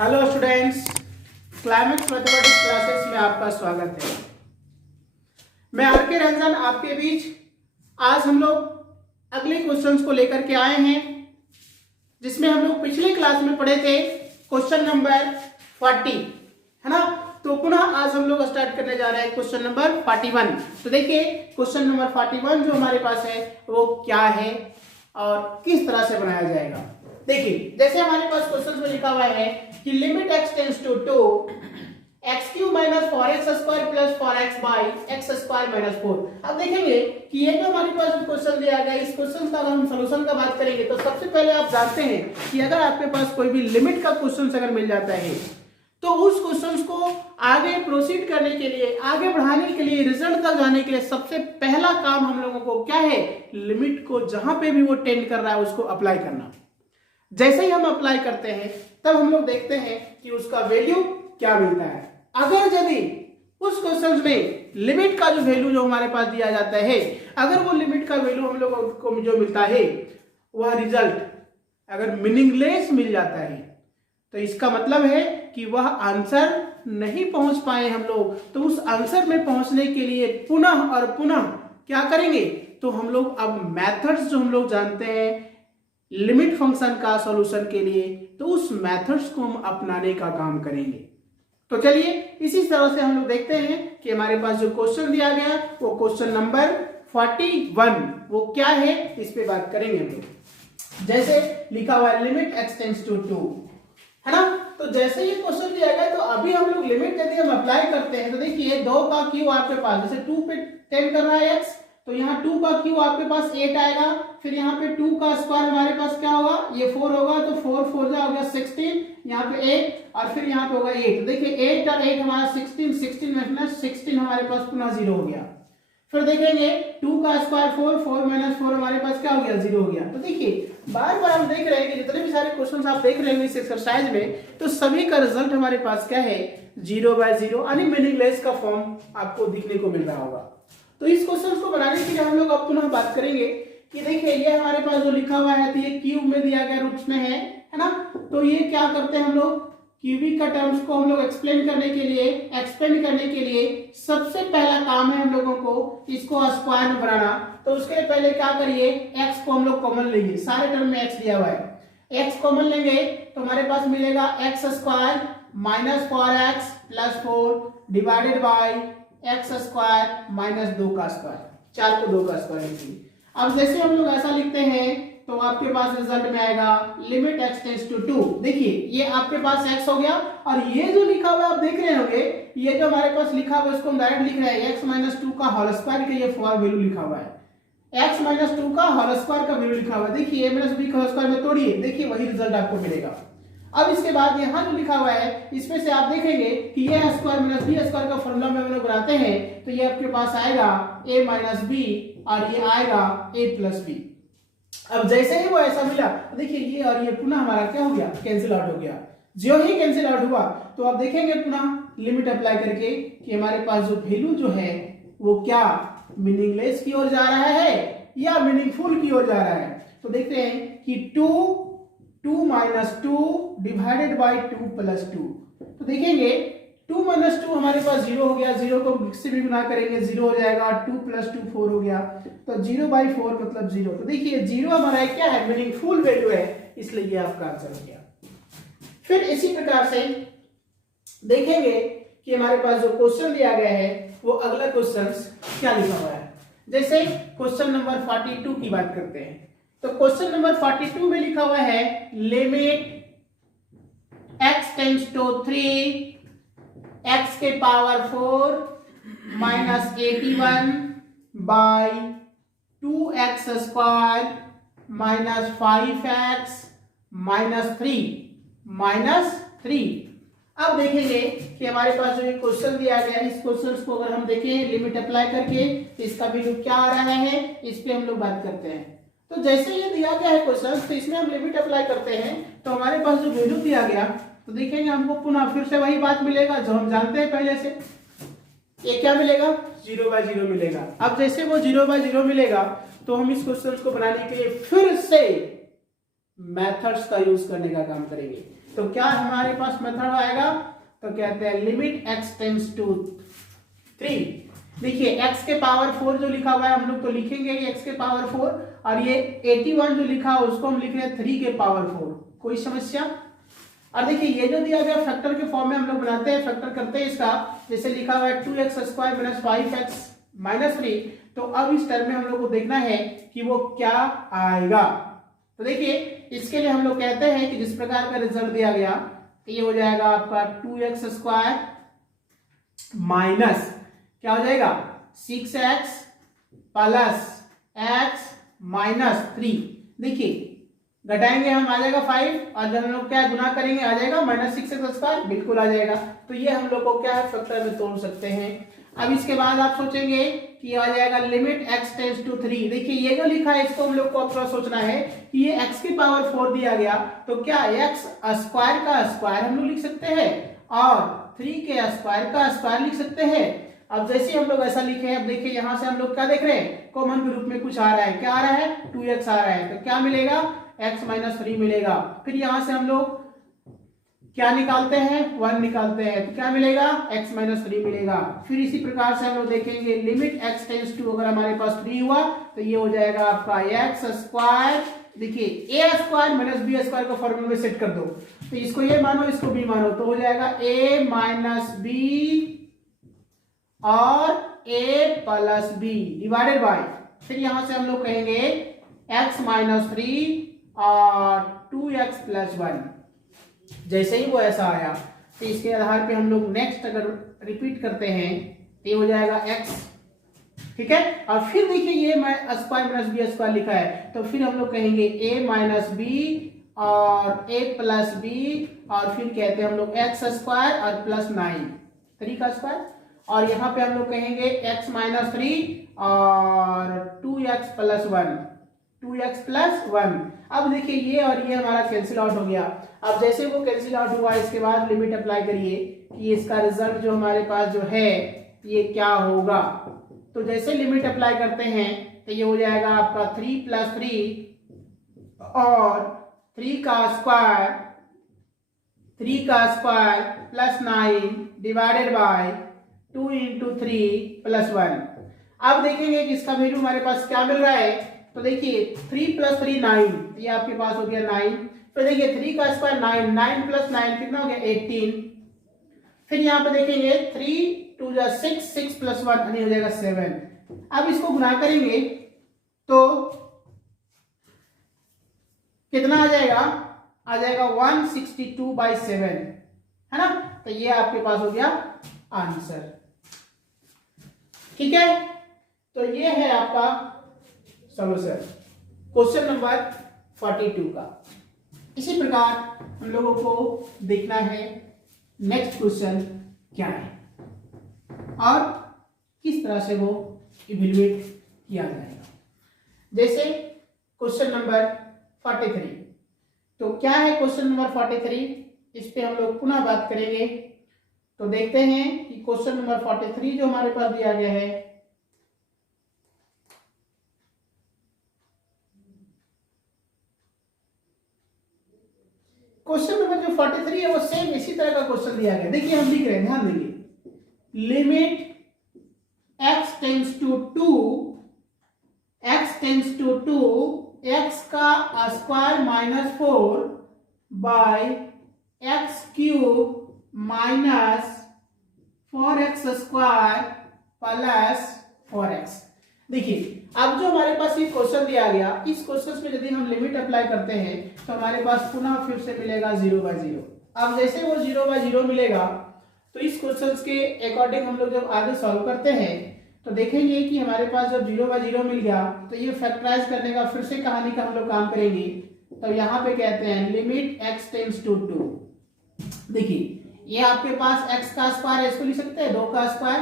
Hello students, climax mathematics classes में आपका स्वागत है। मैं आर के रंजन आपके बीच आज हम लोग अगले क्वेश्चंस को लेकर के आए हैं, जिसमें हम लोग पिछले क्लास में पढ़े थे क्वेश्चन नंबर 40, है ना। तो पुनः आज हम लोग स्टार्ट करने जा रहे हैं क्वेश्चन नंबर 41। तो देखिए क्वेश्चन नंबर 41 जो हमारे पास है वो क्या है और किस तरह से बनाया जाएगा। देखिए जैसे हमारे पास क्वेश्चन में लिखा हुआ है कि limit x tends to 2 x³ minus 4x² plus 4x by x² minus 4। अब देखेंगे कि ये जो हमारे पास क्वेश्चन दिया गया, इस क्वेश्चन का अगर हम सॉल्यूशन का बात करेंगे तो सबसे पहले आप जानते हैं कि अगर आपके पास कोई भी लिमिट का क्वेश्चन अगर मिल जाता है तो उस क्वेश्चन को आगे प्रोसीड करने के लिए, आगे बढ़ाने के लिए, रिजल्ट तक जाने के लिए सबसे पहला काम हम लोगों को क्या है, लिमिट को जहां पे भी वो टेंड कर रहा है उसको अप्लाई करना। जैसे ही हम अप्लाई करते हैं तब हम लोग देखते हैं कि उसका वैल्यू क्या मिलता है। अगर यदि उस क्वेश्चन में लिमिट का जो वैल्यू जो हमारे पास दिया जाता है, अगर वो लिमिट का वैल्यू हम लोगों को जो मिलता है वह रिजल्ट अगर मीनिंगलेस मिल जाता है तो इसका मतलब है कि वह आंसर नहीं पहुंच पाए हम लोग। तो उस आंसर में पहुंचने के लिए पुनः और पुनः क्या करेंगे, तो हम लोग अब मेथड्स जो हम लोग जानते हैं लिमिट फंक्शन का सॉल्यूशन के लिए, तो उस मेथड्स को हम अपनाने का काम करेंगे। तो चलिए इसी तरह से हम लोग देखते हैं कि हमारे पास जो क्वेश्चन दिया गया वो क्वेश्चन नंबर 41 वो क्या है, इस पे बात करेंगे हम लोग। जैसे लिखा हुआ है लिमिट x टेंड्स टू 2, है ना। तो जैसे ये क्वेश्चन दिया गया तो अभी हम लोग लिमिट यदि हम अप्लाई करते हैं तो देखिए 2 का क्यू आपके पास, जैसे 2 पे टेंड कर रहा है x, तो यहाँ 2 का क्यू आपके पास 8 आएगा। फिर यहाँ पे 2 का स्क्वायर हमारे पास क्या होगा, ये 4 होगा, तो 4 4 जा हो गया 16, यहाँ पे 8 और फिर यहाँ पे होगा 8। देखिए 8 और 8 हमारा 16, 16 माइनस 16 हमारे पास पुनः 0 हो गया। फिर देखेंगे 2 का स्क्वायर 4, 4 माइनस 4 हमारे पास क्या हो गया, 0 हो गया। तो देखिए बार बार हम देख रहे हैं कि जितने भी सारे क्वेश्चन आप देख रहे हैं इस एक्सरसाइज में, तो सभी का रिजल्ट हमारे पास क्या है, 0/0 यानी मीनिंगलेस का फॉर्म आपको दिखने को मिल रहा होगा। तो इस क्वेश्चन को बनाने के लिए हम लोग अब पुनः बात करेंगे कि देखिए ये हमारे पास जो लिखा हुआ है तो ये क्यूब में दिया गया रूप्स में है ना। तो ये क्या करते हैं हम लोग, क्यूबिक का टर्म्स को हम लोग एक्सप्लेन करने के लिए, एक्सपेंड करने के लिए सबसे पहला काम है हम लोगों को इसको स्क्वायर में बनाना। तो उसके लिए पहले क्या करिए, x को हम लोग कॉमन लेंगे, सारे टर्म में x दिया हुआ है, x कॉमन लेंगे तो हमारे पास मिलेगा x² minus 4x plus 4 divided by x² minus 2 का स्क्वायर, 4 को 2 का स्क्वायर लिखिए। अब जैसे हम लोग ऐसा लिखते हैं तो आपके पास रिजल्ट में आएगा लिमिट x टेंड्स टू 2। देखिए ये आपके पास x हो गया और ये जो लिखा हुआ आप देख रहे होंगे, ये जो हमारे पास लिखा हुआ इसको हम डायरेक्ट लिख रहे हैं x माइनस 2 का होल स्क्वायर का ये फॉर वैल्यू लिखा हुआ है, x माइनस 2 का होल स्क्वायर का वैल्यू लिखा हुआ है। देखिए a माइनस b का होल स्क्वायर में तोड़िए, देखिए वही रिजल्ट आपको मिलेगा। अब इसके बाद यहाँ जो लिखा हुआ है इसमें से आप देखेंगे कि ये स्क्वायर माइनस बी स्क्वायर का फॉर्मूला में हम लोग बनाते हैं तो ये आपके पास आएगा a माइनस बी और ये आएगा a प्लस बी। अब जैसे ही वो ऐसा मिला तो देखिए ये और ये पुनः हमारा क्या हो गया, कैंसिल आउट हो गया। जो ही कैंसिल आउट हुआ तो आप देखेंगे पुनः लिमिट अप्लाई करके कि हमारे पास जो वैल्यू जो है वो क्या मीनिंगलेस की ओर जा रहा है या मीनिंगफुल की ओर जा रहा है। तो देखते हैं कि 2 माइनस 2 डिवाइडेड बाई 2 प्लस 2। तो देखेंगे 2 माइनस 2 हमारे पास 0 हो गया, 0 को से भी गुना करेंगे 0 हो जाएगा, 2 प्लस 2 4 हो गया, तो 0/4 मतलब 0। तो देखिए 0 हमारा क्या है, मीनिंगफुल वैल्यू है, इसलिए ये आपका आंसर हो गया। फिर इसी प्रकार से देखेंगे कि हमारे पास जो क्वेश्चन दिया गया है वो अगला क्वेश्चन क्या लिखा हुआ है। जैसे क्वेश्चन नंबर 42 की बात करते हैं तो क्वेश्चन नंबर 42 में लिखा हुआ है limit x tends to 3 x के power 4 minus 81 by 2x² minus 5x minus 3। अब देखेंगे कि हमारे पास जो ये क्वेश्चन दिया गया है इस क्वेश्चन को अगर हम देखें लिमिट अप्लाई करके तो इसका वैल्यू क्या आ रहा है, इस पे हम लोग बात करते हैं। तो जैसे ये दिया गया है क्वेश्चन तो इसमें हम लिमिट अप्लाई करते हैं तो हमारे पास जो वैल्यू दिया गया तो देखेंगे हमको पुनः फिर से वही बात मिलेगा जो हम जानते हैं पहले से, ये क्या मिलेगा, 0/0 मिलेगा। अब जैसे वो 0/0 मिलेगा तो हम इस क्वेश्चन को बनाने के लिए फिर से मेथड्स का यूज करने का काम करेंगे। तो क्या हमारे पास मेथड आएगा, तो कहते हैं लिमिट x टेंड्स टू 3। देखिए x के पावर 4 जो लिखा हुआ है हम लोग तो लिखेंगे x के पावर 4, और ये 81 जो लिखा है उसको हम लिख रहे हैं 3 के पावर 4। कोई समस्या? और देखिए ये जो दिया गया फैक्टर के फॉर्म में हम लोग बनाते हैं, फैक्टर करते हैं इसका, जैसे लिखा हुआ है 2x square minus 5x minus 3। तो अब इस टर्म में हम लोग को देखना है कि वो क्या आएगा। तो देखिए इसके लिए हम लोग कहते हैं कि जिस प्रकार का रिजल्ट दिया गया ये हो जाएगा आपका 2x स्क्वायर माइनस क्या हो जाएगा 6x प्लस x माइनस 3। देखिए घटाएंगे हम, आ जाएगा 5, और जब हम लोग क्या गुना करेंगे आ जाएगा माइनस 6x स्क्वायर, बिल्कुल आ जाएगा। तो ये हम लोग को क्या है फैक्टर में तोड़ सकते हैं। अब इसके बाद आप सोचेंगे कि आ जाएगा लिमिट x टेंड्स टू 3। देखिए ये जो लिखा है इसको हम लोग को थोड़ा सोचना है कि ये x की पावर 4 दिया गया, तो क्या x स्क्वायर का स्क्वायर हम लोग लिख सकते हैं और 3 के स्क्वायर का स्क्वायर लिख सकते हैं। अब जैसे हम लोग ऐसा लिखे, अब देखिए यहां से हम लोग क्या देख रहे हैं, कॉमन के रूप में कुछ आ रहा है। क्या आ रहा है 2x आ रहा है, तो क्या मिलेगा x माइनस 3 मिलेगा। फिर यहां से हम लोग क्या निकालते हैं 1 निकालते हैं, तो क्या मिलेगा x माइनस 3 मिलेगा। फिर इसी प्रकार से हम लोग देखेंगे लिमिट x टेंड्स टू, अगर हमारे पास 3 हुआ तो ये हो जाएगा आपका x स्क्वायर। देखिए a square minus b square को फॉर्मूला में सेट कर दो, तो इसको ये मानो इसको b मानो, तो हो जाएगा a माइनस b और a plus b divided by, फिर यहां से हम लोग कहेंगे x माइनस 3 और 2x प्लस 1। जैसे ही वो ऐसा आया तो इसके आधार पे हम लोग नेक्स्ट अगर रिपीट करते हैं तो ये हो जाएगा x, ठीक है। और फिर देखिए ये स्क्वायर माइनस बी स्क्वायर लिखा है, तो फिर हम लोग कहेंगे a माइनस बी और a प्लस बी, और फिर कहते हैं हम लोग x स्क्वायर और प्लस 9 3 का स्क्वायर, और यहाँ पे हम लोग कहेंगे x माइनस 3 और 2x प्लस 1 2x प्लस 1। अब देखिए ये और ये हमारा कैंसिल आउट हो गया। अब जैसे वो कैंसिल आउट हुआ इसके बाद लिमिट अप्लाई करिए कि इसका रिजल्ट जो हमारे पास जो है ये क्या होगा। तो जैसे लिमिट अप्लाई करते हैं तो ये हो जाएगा आपका 3 प्लस 3 और 3 का square plus 9 divided by 2 into 3 plus 1। अब देखेंगे कि इसका वैल्यू हमारे पास क्या मिल रहा है, तो देखिए 3 प्लस 3 9, ये आपके पास हो गया 9। फिर देखिए 3 का स्क्वायर 9, 9 प्लस 9 कितना हो गया 18। फिर यहाँ पे देखेंगे 3 2 6, 6 प्लस 1 यानी हो जाएगा 7। अब इसको गुना करेंगे तो कितना आ जाएगा 162/7, है ना। तो ये आपके पास हो गया आंसर, ठीक है। तो ये है आपका सॉल्यूशन क्वेश्चन नंबर 42 का। इसी प्रकार हम लोगों को देखना है नेक्स्ट क्वेश्चन क्या है और किस तरह से वो इवैल्यूएट किया जाएगा। जैसे क्वेश्चन नंबर 43, तो क्या है क्वेश्चन नंबर 43, इस पे हम लोग पुनः बात करेंगे। तो देखते हैं कि क्वेश्चन नंबर 43 जो हमारे पास दिया गया है, क्वेश्चन नंबर जो 43 है वो सेम इसी तरह का क्वेश्चन दिया गया। देखिए हम लिख रहे हैं, ध्यान देंगे, limit x tends to 2 x का square minus 4 by x cube minus 4x square plus 4x। देखिए अब जो हमारे पास ये क्वेश्चन दिया गया, इस क्वेश्चन में यदि हम लिमिट अप्लाई करते हैं तो हमारे पास पुनः फिर से मिलेगा 0/0। अब जैसे वो 0/0 मिलेगा तो इस क्वेश्चन के अकॉर्डिंग हम लोग जब आगे सॉल्व करते हैं तो देखेंगे कि हमारे पास जब 0/0 मिल गया तो ये फैक्टराइज करने का फिर से कहानी का हम लोग काम करेंगे। तो यहाँ पे कहते हैं लिमिट x टेंड्स टू 2। देखिए ये आपके पास x का स्क्वायर है, इसको लिख सकते हैं 2 का स्क्वायर,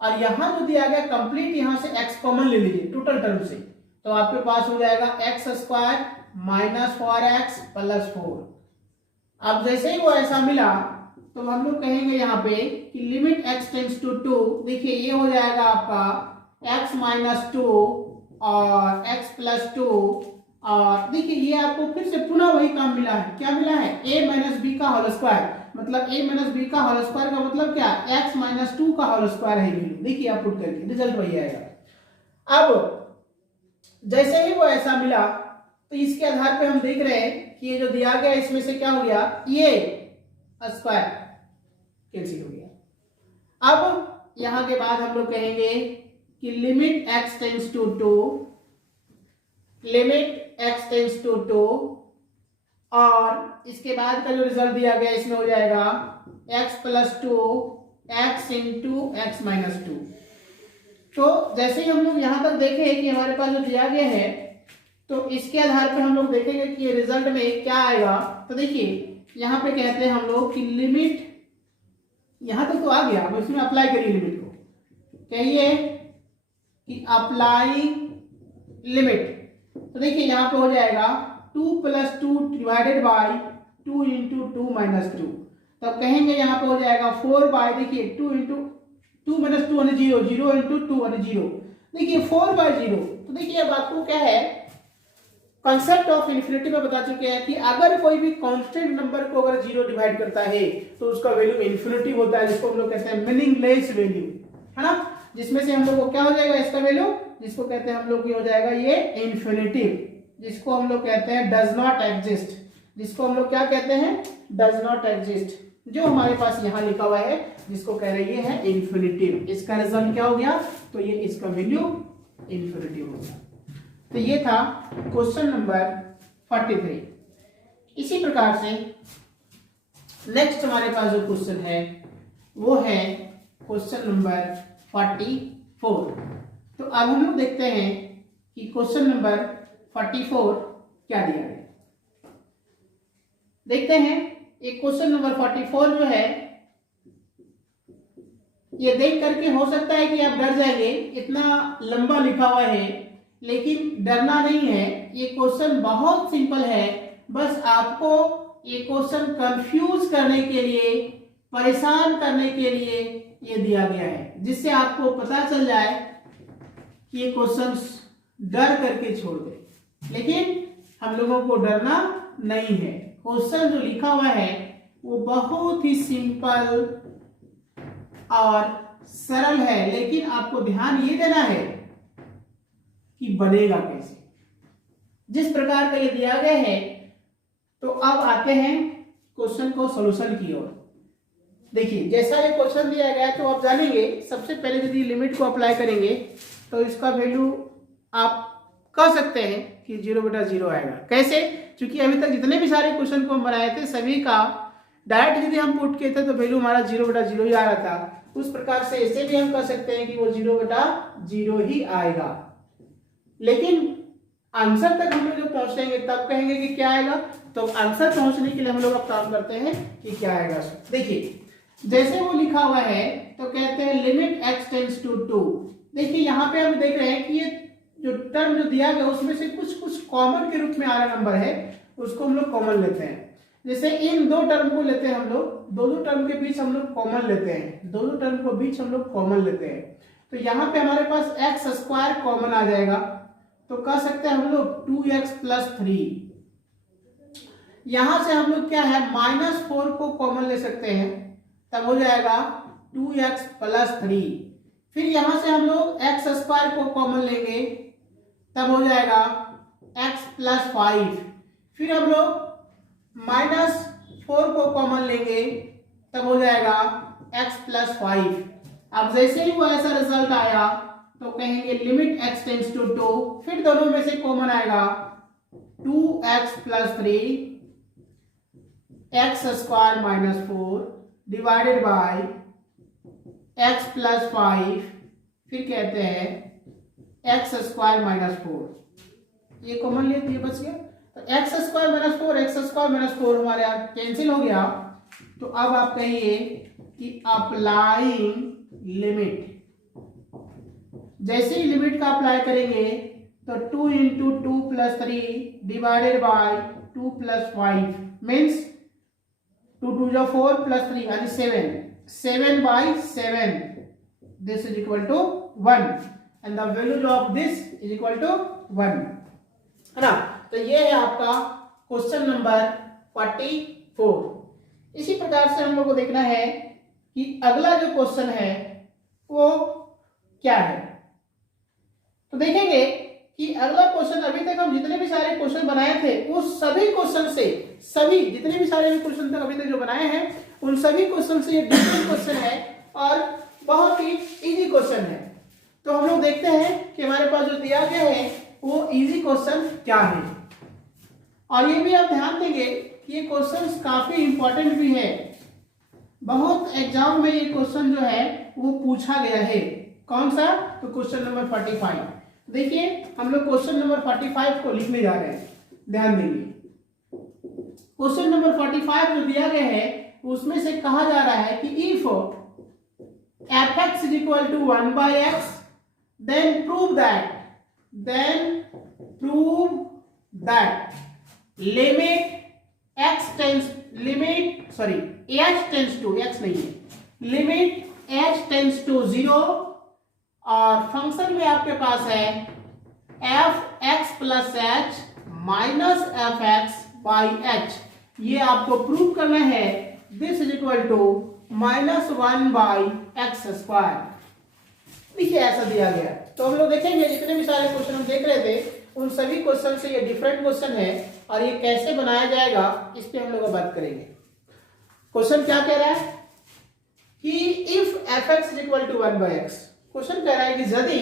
और यहां जो दिया गया कंप्लीट यहां से x कॉमन ले लीजिए टोटल टर्म से, तो आपके पास हो जाएगा x square minus 4x plus 4। अब जैसे ही वो ऐसा मिला तो हम लोग कहेंगे यहाँ पे कि लिमिट x टेंड्स टू 2। देखिए ये हो जाएगा आपका x माइनस 2 और x प्लस 2 और देखिए ये आपको फिर से पुनः वही काम मिला है, क्या मिला है, a माइनस बी का होल स्क्वायर, मतलब a माइनस बी का होल स्क्वायर का मतलब क्या, x माइनस 2 का होल स्क्वायर है वैल्यू। देखिए आप पुट करके रिजल्ट वही आएगा। अब जैसे ही वो ऐसा मिला तो इसके आधार पे हम देख रहे हैं कि ये जो दिया गया इसमें से क्या हो गया, ये स्क्वायर कैंसिल हो गया। अब यहां के बाद हम लोग कहेंगे कि limit x tends to 2, limit x tends to 2, और इसके बाद का जो रिजल्ट दिया गया इसमें हो जाएगा x plus 2 x into x minus 2। तो जैसे ही हम लोग यहां तक देखें कि हमारे पास जो दिया गया है, तो इसके आधार पर हम लोग देखेंगे कि ये रिजल्ट में क्या आएगा। तो देखिए यहां पे कहते हैं हम लोग कि लिमिट, यहां तक तो आ गया, अब इसमें अप्लाई करिए लिमिट को, कहिए कि अप्लाई लिमिट। तो देखिए यहां पे हो जाएगा 2 plus 2 divided by 2 into 2 minus 2, तब कहेंगे यहां पे हो जाएगा 4 बाई, देखिए 2 इंटू 2 माइनस 2 यानी 0, 0 इंटू 2 यानी 0, देखिए 4 बाई 0। तो देखिए अब आपको क्या है, कॉन्सेप्ट ऑफ इन्फिनिटी में बता चुके हैं कि अगर कोई भी कांस्टेंट नंबर को अगर 0 डिवाइड करता है तो उसका वैल्यू इन्फिनिटी होता है, जिसको हम लोग कहते हैं मीनिंगलेस वैल्यू, है ना, जिसमें से हम लोग को क्या हो जाएगा इसका वैल्यू, जिसको कहते हैं हम लोग हो जाएगा ये इन्फिनिटिव, जिसको हम लोग कहते हैं डज नॉट एग्जिस्ट, जिसको हम लोग क्या कहते हैं, डज नॉट एग्जिस्ट, जो हमारे पास यहाँ लिखा हुआ है जिसको कह रहे हैं है इन्फिनिटिव। इसका रिजल्ट क्या हो गया, तो ये इसका वैल्यू इन्फिनिटिव हो गया। तो ये था क्वेश्चन नंबर 43। इसी प्रकार से नेक्स्ट हमारे पास जो क्वेश्चन है वो है क्वेश्चन नंबर 44। तो अब हम लोग देखते हैं कि क्वेश्चन नंबर 44 क्या दिया गया। देखते हैं एक क्वेश्चन नंबर 44 जो है, ये देख करके हो सकता है कि आप डर जाएंगे, इतना लंबा लिखा हुआ है, लेकिन डरना नहीं है, ये क्वेश्चन बहुत सिंपल है। बस आपको ये क्वेश्चन कंफ्यूज करने के लिए, परेशान करने के लिए ये दिया गया है, जिससे आपको पता चल जाए कि ये क्वेश्चन डर करके छोड़ दे, लेकिन हम लोगों को डरना नहीं है। क्वेश्चन जो लिखा हुआ है वो बहुत ही सिंपल और सरल है, लेकिन आपको ध्यान ये देना है कि बनेगा कैसे, जिस प्रकार का ये दिया गया है। तो अब आते हैं क्वेश्चन को सॉल्यूशन की ओर। देखिए जैसा ये क्वेश्चन दिया गया है तो आप जानेंगे, सबसे पहले यदि लिमिट को अप्लाई करेंगे तो इसका वैल्यू आप कह सकते हैं कि 0/0 आएगा। कैसे, क्योंकि अभी तक जितने भी सारे क्वेश्चन को हम बनाए थे सभी का डायरेक्ट यदि हम पुट किए थे तो वैल्यू हमारा 0/0 ही आ रहा था। उस प्रकार से इसे भी हम कह सकते हैं कि वो 0/0 ही आएगा, लेकिन आंसर तक हम लोग जब पहुंचेंगे तब कहेंगे कि क्या आएगा। तो आंसर पहुंचने के लिए हम लोग अब काम करते हैं कि क्या आएगा। देखिए जैसे वो लिखा हुआ है तो कहते हैं लिमिट x टेंड्स टू 2। देखिए यहाँ पे हम देख रहे हैं कि ये जो टर्म जो दिया गया उसमें से कुछ कुछ कॉमन के रूप में आ रहा नंबर है, उसको हम लोग कॉमन लेते हैं। जैसे इन दो टर्म को लेते हैं हम लोग, दोनों टर्म के बीच हम लोग कॉमन लेते हैं, दोनों टर्म को बीच हम लोग कॉमन लेते हैं। तो यहाँ पे हमारे पास एक्स स्क्वायर कॉमन आ जाएगा, तो कह सकते हैं हम लोग 2x + 3। यहां से हम लोग क्या है -4 को कॉमन ले सकते हैं, तब हो जाएगा 2x + 3। फिर यहां से हम लोग एक्स स्क्वायर को कॉमन लेंगे, तब हो जाएगा x + 5। फिर हम लोग -4 को कॉमन लेंगे, तब हो जाएगा x + 5। अब जैसे ही वो ऐसा रिजल्ट आया तो कहेंगे लिमिट x टेंड्स टू 2, फिर दोनों में से कॉमन आएगा 2x + 3 x² - 4 divided by x + 5, फिर कहते हैं x² - 4, ये कॉमन ले दिए, बच गया। तो x² - 4 x² - 4 हमारे यहाँ कैंसिल हो गया। तो अब आप कहिए कि अप्लाइंग लिमिट। जैसे ही लिमिट का अप्लाई करेंगे तो 2 × 2 + 3 डिवाइडेड बाय 2 + 5 मीन्स 2 × 2 = 4 + 3 यानी 7, 7/7 this is equal to 1 and the value of this is equal to 1, है ना। तो ये है आपका क्वेश्चन नंबर 44। इसी प्रकार से हम लोग को देखना है कि अगला जो क्वेश्चन है वो क्या है। तो देखेंगे कि अगला क्वेश्चन, अभी तक हम जितने भी सारे क्वेश्चन बनाए थे उस सभी क्वेश्चन से, सभी जितने भी सारे क्वेश्चन तक अभी तक जो बनाए हैं उन सभी क्वेश्चन से ये डिफरेंट क्वेश्चन है और बहुत ही इजी क्वेश्चन है। तो हम लोग देखते हैं कि हमारे पास जो दिया गया है वो इजी क्वेश्चन क्या है। और ये भी आप ध्यान देंगे कि ये क्वेश्चन काफी इंपॉर्टेंट भी है, बहुत एग्जाम में ये क्वेश्चन जो है वो पूछा गया है। कौन सा? तो क्वेश्चन नंबर 45। देखिए हम लोग क्वेश्चन नंबर 45 को लिखने जा रहे हैं, ध्यान देंगे। क्वेश्चन नंबर 45 जो दिया गया है उसमें से कहा जा रहा है कि if f(x) is equal to 1/x then prove that limit h tends to 0 और फंक्शन में आपके पास है f(x plus h minus f(x by h)। ये आपको प्रूव करना है this is equal to -1/x²। देखिए ऐसा दिया गया। तो हम लोग देखेंगे जितने भी सारे क्वेश्चन हम देख रहे थे उन सभी क्वेश्चन से ये डिफरेंट क्वेश्चन है और ये कैसे बनाया जाएगा इस पे हम लोग बात करेंगे। क्वेश्चन क्या कह रहा है कि if f(x) is equal to 1/x, question कह रहा है कि यदि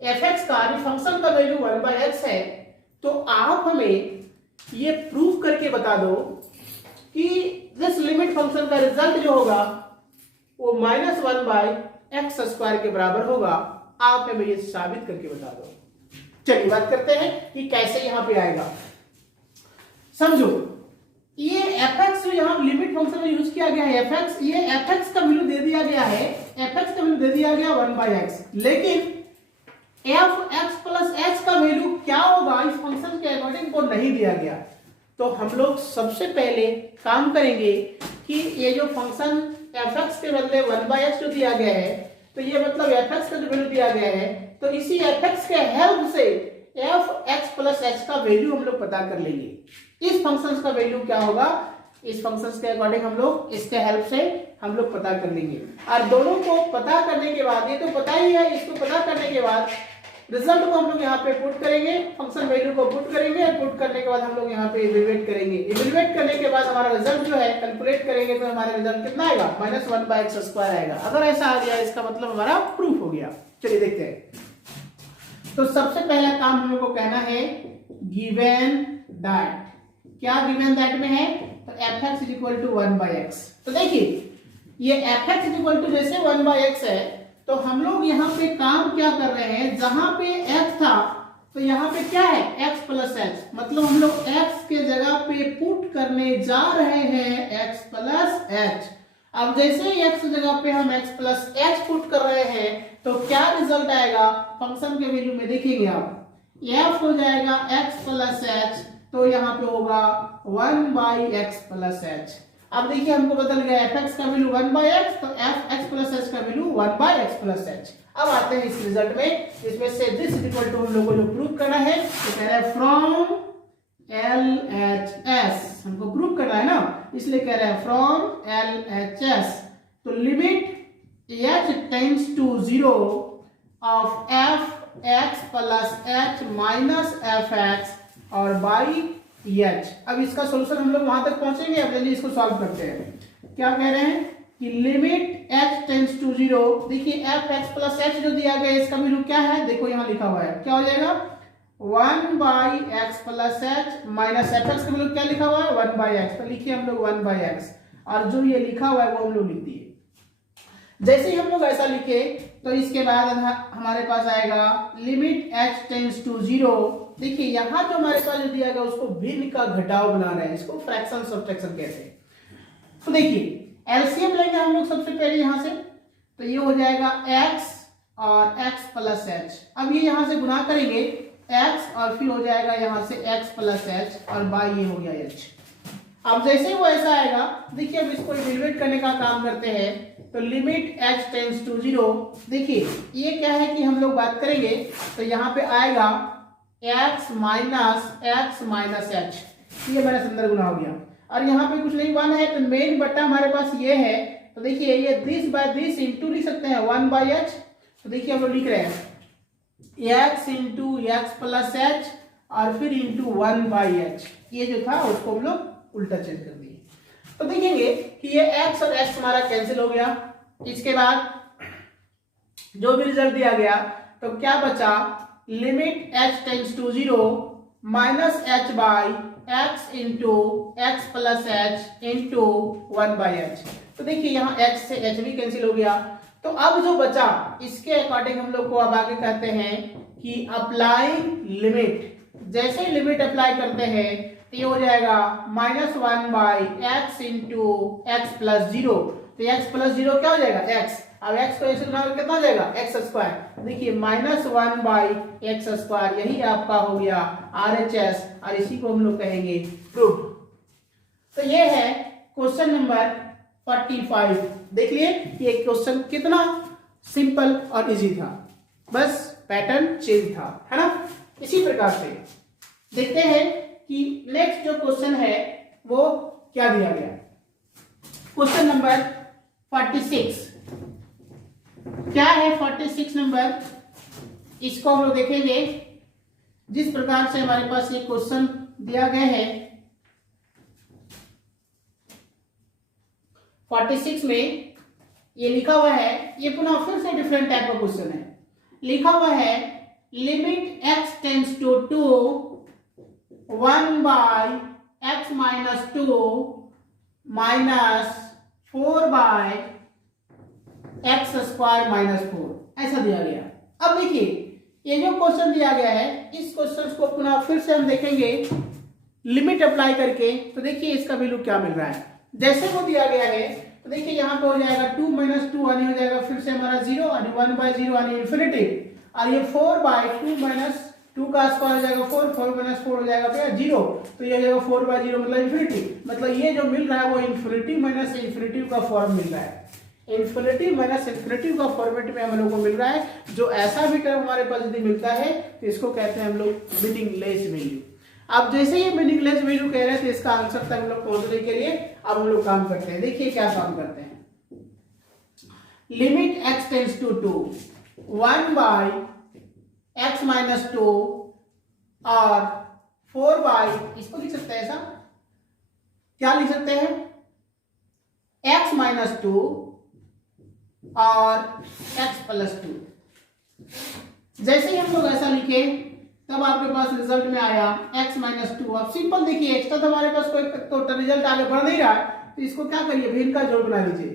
f(x) का फंक्शन का वैल्यू 1/x है तो आप हमें ये प्रूव करके बता दो कि दिस लिमिट फंक्शन का रिजल्ट जो होगा वो -1/x² के बराबर होगा। आप हमें ये साबित करके बता दो। चलिए बात करते हैं कि कैसे यहां पे आएगा। समझो ये f(x) जो यहां लिमिट फंक्शन में यूज किया गया है f(x), ये f(x) का वैल्यू दे दिया गया है, f(x) का वैल्यू दे दिया गया 1/x, लेकिन f(x plus h) का वैल्यू क्या होगा इस फंक्शन के अकॉर्डिंग वो नहीं दिया गया। तो हम लोग सबसे पहले काम करेंगे कि ये जो फंक्शन f(x) के बदले 1/x जो दिया गया है, तो ये मतलब f(x) का जो वैल्यू दिया गया है तो इसी f(x) के हेल्प से f(x plus h) का वैल्यू हम लोग पता कर लेंगे। इस फंक्शन का वैल्यू क्या होगा इस फंक्शन के अकॉर्डिंग हम लोग इसके हेल्प से हम लोग पता कर लेंगे। और दोनों को पता करने के बाद, ये तो पता ही है, इसको पता करने के बाद रिजल्ट को हम लोग यहाँ पे पुट करेंगे, फंक्शन वैल्यू को पुट करेंगे और पुट करने के बाद हम लोग यहाँ पे इवैल्यूएट करेंगे। इवैल्यूएट करने के बाद हमारा रिजल्ट जो है कैलकुलेट करेंगे तो हमारा रिजल्ट कितना आएगा -1/x² आएगा। अगर ऐसा आ गया इसका मतलब हमारा प्रूफ हो गया। चलिए देखते हैं। तो सबसे पहला काम हम लोग को कहना है गिवन दैट। क्या गिवन दैट में है? तो f(x) is equal to 1/x। तो देखिए ये f(x) is equal to जैसे 1/x है तो हम लोग यहाँ पे काम क्या कर रहे हैं, जहां पे x था तो यहाँ पे क्या है x plus h, मतलब हम लोग x के जगह पे पुट करने जा रहे हैं x plus h। अब जैसे ही x जगह पे हम x plus h पुट कर रहे हैं तो क्या रिजल्ट आएगा फंक्शन के वैल्यू में देखेंगे आप, f हो जाएगा x plus h, तो यहाँ पे होगा 1/x plus h। अब देखिए हमको बदल गया f(x) का वैल्यू 1/x, तो f(x plus h) का वैल्यू 1/x plus h। अब आते हैं इस रिजल्ट में, इसमें से दिस इज इक्वल टू हम लोगों को जो प्रूव करना है तो कह रहा है फ्रॉम LHS, हमको प्रूव करना है ना, इसलिए कह रहा है फ्रॉम LHS। तो लिमिट h टेंड्स टू 0 ऑफ f(x plus h minus f(x) और बाई h। अब इसका सोल्यूशन हम लोग वहां तक पहुंचेंगे। अब चलिए इसको सॉल्व करते हैं। क्या कह रहे हैं कि लिमिट h टेंड्स टू 0, देखिए f(x plus h) जो दिया गया है इसका वैल्यू क्या है, देखो यहाँ लिखा हुआ है, क्या हो जाएगा 1/x plus h minus f(x) का वैल्यू क्या लिखा हुआ है 1/x, तो लिखिए हम लोग 1/x और जो ये लिखा हुआ है वो हम लोग लिख दिए। जैसे ही हम लोग ऐसा लिखे तो इसके बाद हमारे पास आएगा लिमिट h टेंड्स टू 0। देखिए यहाँ जो हमारे पास जो दिया गया उसको भिन्न का घटाव बना रहे हैं, इसको फ्रैक्शन सब्ट्रैक्शन कहते हैं। तो देखिए एलसीएम लेंगे हम लोग सबसे पहले यहाँ से, तो ये हो जाएगा x और x plus h। अब ये यहाँ से गुणा करेंगे x और फिर हो जाएगा यहाँ से x plus h और बाई ये हो गया h। अब जैसे वो ऐसा आएगा, देखिए अब इसको इवैल्यूएट करने का काम करते हैं। तो लिमिट h टेंड्स टू 0, देखिए ये क्या है कि हम लोग बात करेंगे तो यहाँ पे आएगा एक्स माइनस एच, ये मेरा अंदर गुना हो गया। और यहाँ पे कुछ नहीं, 1 है तो मेन बट्टा हमारे पास ये है, तो देखिए ये दिस बाय दिस इंटू लिख सकते हैं 1 बाई एच। तो देखिए हम लोग लिख रहे हैं x into x plus H और फिर इंटू 1 बाई एच, ये जो था उसको हम लोग उल्टा चेंज कर दिए। तो देखेंगे कि ये x और x हमारा कैंसिल हो गया। इसके बाद जो भी रिजल्ट दिया गया तो क्या बचा, limit h tends to 0 minus h by x into x plus h into 1 by h. तो देखिए यहाँ h से h भी कैंसिल हो गया। तो अब जो बचा इसके अकॉर्डिंग हम लोग को अब आगे कहते हैं कि अप्लाइंग लिमिट। जैसे ही लिमिट अप्लाई करते हैं तो ये हो जाएगा -1 by x into x plus 0। तो एक्स प्लस 0 क्या हो जाएगा, एक्स। अब एक्स को ऐसे बनाकर कितना हो जाएगा, एक्स स्क्वायर। देखिए -1 बाई एक्स स्क्वायर, यही आपका हो गया RHS, और इसी को हम लोग कहेंगे प्रूफ। तो ये है क्वेश्चन नंबर 45। देख लिए ये क्वेश्चन कितना सिंपल और इजी था, बस पैटर्न चेंज था, है ना। इसी प्रकार से देखते हैं कि नेक्स्ट जो क्वेश्चन है वो क्या दिया गया। क्वेश्चन नंबर 46 क्या है, 46 नंबर, इसको हम लोग देखेंगे। जिस प्रकार से हमारे पास ये क्वेश्चन दिया गया है 46 में ये लिखा हुआ है, ये पुनः फिर से डिफरेंट टाइप का क्वेश्चन है। लिखा हुआ है limit x tends to 2 1 by x minus 2 minus 4 by x square minus 4, ऐसा दिया गया। अब देखिए ये जो क्वेश्चन दिया गया है, इस क्वेश्चन को पुनः फिर से हम देखेंगे लिमिट अप्लाई करके। तो देखिए इसका वैल्यू क्या मिल रहा है। जैसे वो दिया गया है तो देखिए यहाँ पे हो जाएगा 2 माइनस 2 यानी हो जाएगा फिर से हमारा 0 यानी 1 बाई 0 यानी इन्फिनिटी, और ये 4 बाई 2 माइनस 2 का स्क्वायर हो जाएगा 4, 4 माइनस 4 हो जाएगा क्या 0, तो ये हो जाएगा 4 बाई 0 मतलब इन्फिनिटी। मतलब ये जो मिल रहा है वो इन्फिनिटी माइनस इन्फिनिटी का फॉर्म मिल रहा है। इन्फिनिटी माइनस इन्फिनिटी का फॉर्मेट में हम लोग को मिल रहा है। जो ऐसा भी टर्म हमारे पास यदि मिलता है तो इसको कहते हैं हम लोग मीनिंगलेस वैल्यू। अब जैसे ही मीनिंगलेस वैल्यू कह रहे हैं तो इसका आंसर तक हम लोग पहुंचने के लिए अब हम लोग काम करते हैं। देखिए क्या काम करते हैं। Limit x tends to 2 1 by x minus 2 और 4 बाई, इसको लिख सकते हैं ऐसा, क्या लिख सकते हैं, x माइनस 2 और x प्लस 2। जैसे ही हम लोग ऐसा लिखे तब आपके पास रिजल्ट में आया x माइनस 2। अब सिंपल देखिए एक्स्ट्रा तो हमारे पास कोई तो रिजल्ट आगे बढ़ नहीं रहा है, तो इसको क्या करिए, भिन्न का जोड़ बना लीजिए,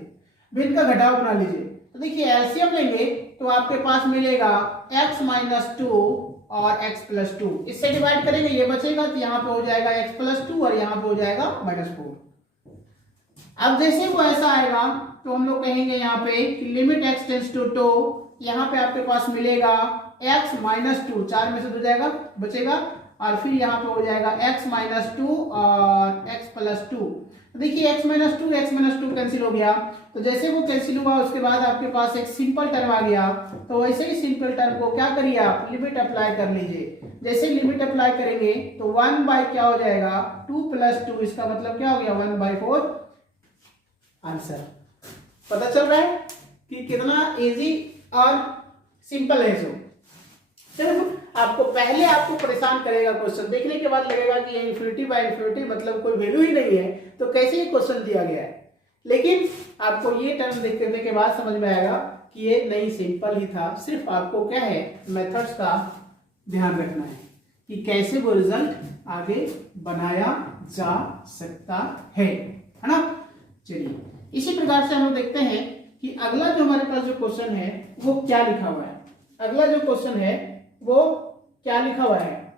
भिन्न का घटाव बना लीजिए। तो देखिए एलसीएम लेंगे तो आपके पास मिलेगा x माइनस 2 और x प्लस 2, इससे डिवाइड करेंगे ये बचेगा तो यहाँ पे हो जाएगा x प्लस 2 और यहाँ पे हो जाएगा -4। अब जैसे वो ऐसा आएगा तो हम लोग कहेंगे यहाँ पे कि लिमिट x टेंड्स टू 2, यहाँ पे आपके पास मिलेगा x माइनस 2, 4 में से 2 जाएगा बचेगा, और फिर यहाँ पे हो जाएगा x माइनस 2 और x प्लस 2। देखिए x माइनस 2 कैंसिल हो गया। तो जैसे वो कैंसिल हुआ उसके बाद आपके पास एक सिंपल टर्म आ गया। तो वैसे ही सिंपल टर्म को क्या करिए आप, लिमिट अप्लाई कर लीजिए। जैसे लिमिट अप्लाई करेंगे तो 1 बाई क्या हो जाएगा 2 प्लस 2, इसका मतलब क्या हो गया 1 बाई 4। आंसर पता चल रहा है कि कितना इजी और सिंपल है। जो चलो आपको पहले आपको परेशान करेगा क्वेश्चन, देखने के बाद लगेगा कि ये इन्फिनिटी बाय इन्फिनिटी मतलब कोई वैल्यू ही नहीं है, तो कैसे ये क्वेश्चन दिया गया है। लेकिन आपको ये टर्म देखने के बाद समझ में आएगा कि ये नहीं सिंपल ही था। सिर्फ आपको क्या है मेथड्स का ध्यान रखना है कि कैसे वो रिजल्ट आगे बनाया जा सकता है ना। चलिए इसी प्रकार से हम लोग देखते हैं कि अगला जो हमारे पास जो क्वेश्चन है वो क्या लिखा हुआ है। अगला जो क्वेश्चन है वो क्या लिखा हुआ है,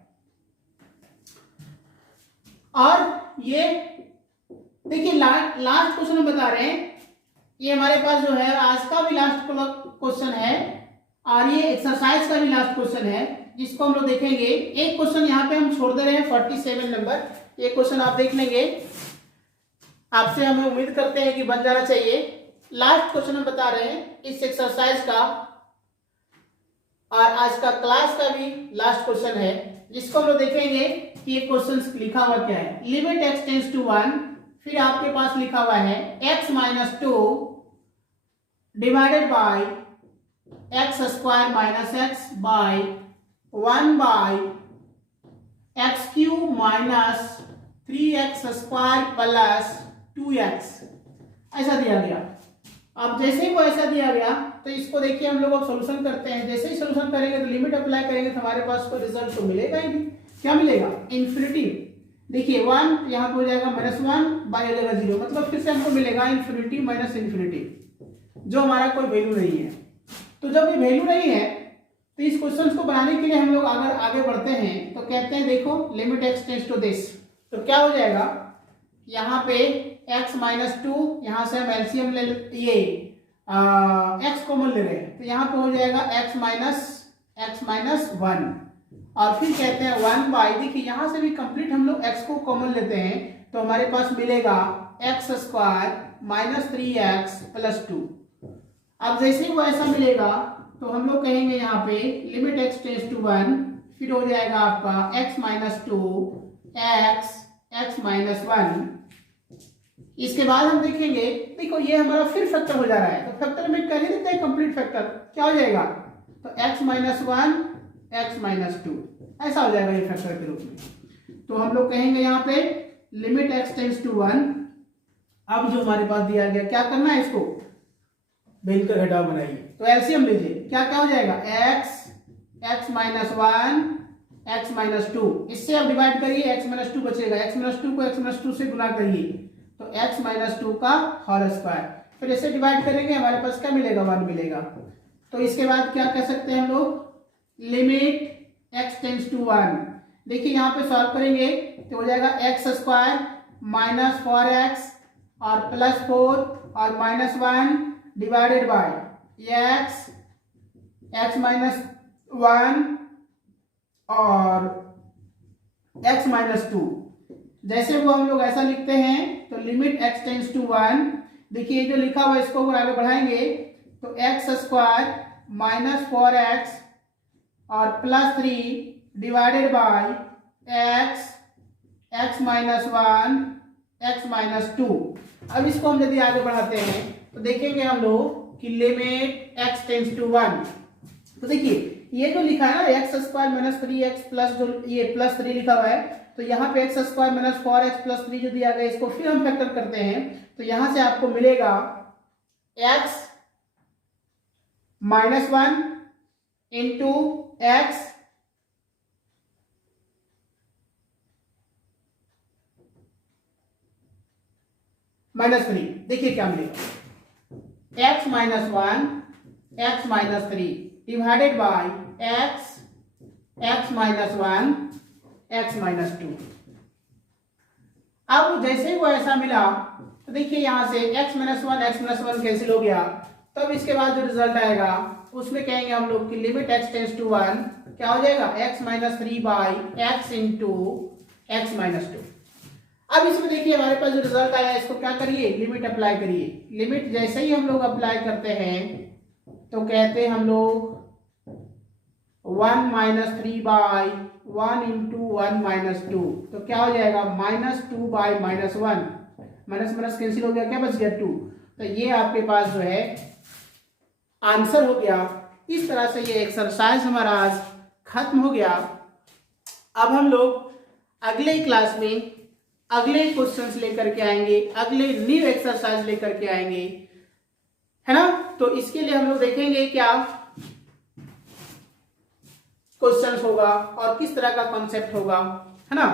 और ये देखिए लास्ट क्वेश्चन हम बता रहे हैं। ये हमारे पास जो है आज का भी लास्ट क्वेश्चन है और ये एक्सरसाइज का भी लास्ट क्वेश्चन है, जिसको हम लोग देखेंगे। एक क्वेश्चन यहाँ पे हम छोड़ दे रहे हैं 47 नंबर, ये क्वेश्चन आप देख लेंगे। आपसे हमें उम्मीद करते हैं कि बन जाना चाहिए। लास्ट क्वेश्चन हम बता रहे हैं इस एक्सरसाइज का, और आज का क्लास का भी लास्ट क्वेश्चन है, जिसको हम लोग देखेंगे कि ये क्वेश्चन लिखा हुआ क्या है। लिमिट x टेंड्स टू 1, फिर आपके पास लिखा हुआ है x minus 2 divided by x square minus x by 1 by x cube minus 3x square plus 2x, ऐसा दिया गया। अब जैसे ही वो ऐसा दिया गया तो इसको देखिए हम लोग अब सोल्यूशन करते हैं। जैसे ही सोल्यूशन करेंगे तो लिमिट अप्लाई करेंगे तो हमारे पास कोई रिजल्ट तो मिलेगा ही नहीं। क्या मिलेगा? इन्फिनिटी। देखिए 1 यहाँ पे हो जाएगा -1 बाई हो जाएगा 0, मतलब फिर से हमको मिलेगा इन्फिनिटी माइनस इन्फिनिटी, जो हमारा कोई वैल्यू नहीं है। तो जब ये वैल्यू नहीं है तो इस क्वेश्चन को बनाने के लिए हम लोग अगर आगे बढ़ते हैं तो कहते हैं देखो limit x tends to this, तो क्या हो जाएगा यहाँ पे x माइनस 2, यहाँ से हम एलसीएम ले ये x कॉमन ले रहे हैं तो यहाँ पे हो जाएगा x माइनस 1, और फिर कहते हैं 1 बाई, देखिए यहाँ से भी कंप्लीट हम लोग x को कॉमन लेते हैं तो हमारे पास मिलेगा x square minus 3x plus 2। अब जैसे ही वो ऐसा मिलेगा तो हम लोग कहेंगे यहाँ पे लिमिट x टेंड्स टू 1, फिर हो जाएगा आपका x माइनस 2 x माइनस 1। इसके बाद हम देखेंगे, देखो ये हमारा फिर फैक्टर हो जा रहा है तो फैक्टर में कर ही देते हैं कंप्लीट फैक्टर, क्या हो जाएगा तो x माइनस 1 x माइनस 2, ऐसा हो जाएगा ये फैक्टर के रूप में। तो हम लोग कहेंगे यहाँ पे लिमिट x टेंड्स टू 1। अब जो हमारे पास दिया गया क्या करना है, इसको बेल का घटाव बनाइए, तो एलसीएम लीजिए, क्या क्या हो जाएगा x माइनस 1 x माइनस 2, इससे आप डिवाइड करिए x माइनस 2 बचेगा, x माइनस 2 को x माइनस 2 से गुना करिए तो x माइनस 2 का होल स्क्वायर, फिर इसे डिवाइड करेंगे हमारे पास क्या मिलेगा 1 मिलेगा। तो इसके बाद क्या कह सकते हैं हम लोग लिमिट x टेंड्स टू 1, देखिए यहाँ पे सॉल्व करेंगे तो हो जाएगा x स्क्वायर माइनस 4x और प्लस 4 और minus 1 divided by x minus 1 और x माइनस 2। जैसे वो हम लोग ऐसा लिखते हैं तो लिमिट x टेंड्स टू 1, देखिए जो लिखा हुआ है इसको आगे बढ़ाएंगे तो x स्क्वायर माइनस 4x और plus 3 divided by x minus 1 x minus 2। अब इसको हम यदि आगे बढ़ाते हैं तो देखेंगे हम लोग कि लिमिट x टेंड्स टू 1, तो देखिए ये जो लिखा है ना x square minus 3x plus जो ये प्लस 3 लिखा हुआ है तो यहाँ पे x square minus 4x plus 3 जो दिया गया इसको फिर हम फैक्टर करते हैं तो यहाँ से आपको मिलेगा x minus 1 into x minus 3, देखिए क्या मिलेगा x minus 1 x minus 3 divided by x minus 1 x minus 2। अब जैसे ही वो ऐसा मिला तो देखिए यहां से x माइनस 1 कैंसिल हो गया, तब इसके बाद जो रिजल्ट आएगा उसमें कहेंगे हम लोग कि लिमिट x टेंड्स टू 1 क्या हो जाएगा x minus 3 by x into x minus 2। अब इसमें देखिए हमारे पास जो रिजल्ट आया इसको क्या करिए लिमिट अप्लाई करिए। लिमिट जैसे ही हम लोग अप्लाई करते हैं तो कहते हैं हम लोग 1 माइनस 3 बाई 1 इंटू 1 माइनस 2, तो क्या हो जाएगा -2 बाई -1, माइनस माइनस कैंसिल हो गया, क्या बच गया 2। तो ये आपके पास जो है आंसर हो गया। इस तरह से ये एक्सरसाइज हमारा आज खत्म हो गया। अब हम लोग अगले क्लास में अगले क्वेश्चंस लेकर के आएंगे, अगले न्यू एक्सरसाइज लेकर के आएंगे, है ना। तो इसके लिए हम लोग देखेंगे क्या क्वेश्चंस होगा और किस तरह का कॉन्सेप्ट होगा, है ना।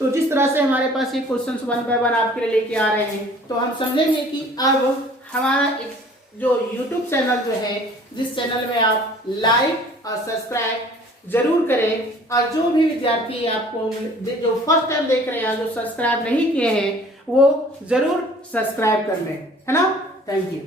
तो जिस तरह से हमारे पास ये क्वेश्चंस 1 बाय 1 आपके लिए लेके आ रहे हैं तो हम समझेंगे कि अब हमारा एक जो YouTube चैनल जो है, जिस चैनल में आप लाइक और सब्सक्राइब जरूर करें, और जो भी विद्यार्थी आपको जो फर्स्ट टाइम देख रहे हैं जो सब्सक्राइब नहीं किए हैं वो जरूर सब्सक्राइब कर लें, है ना। Thank you.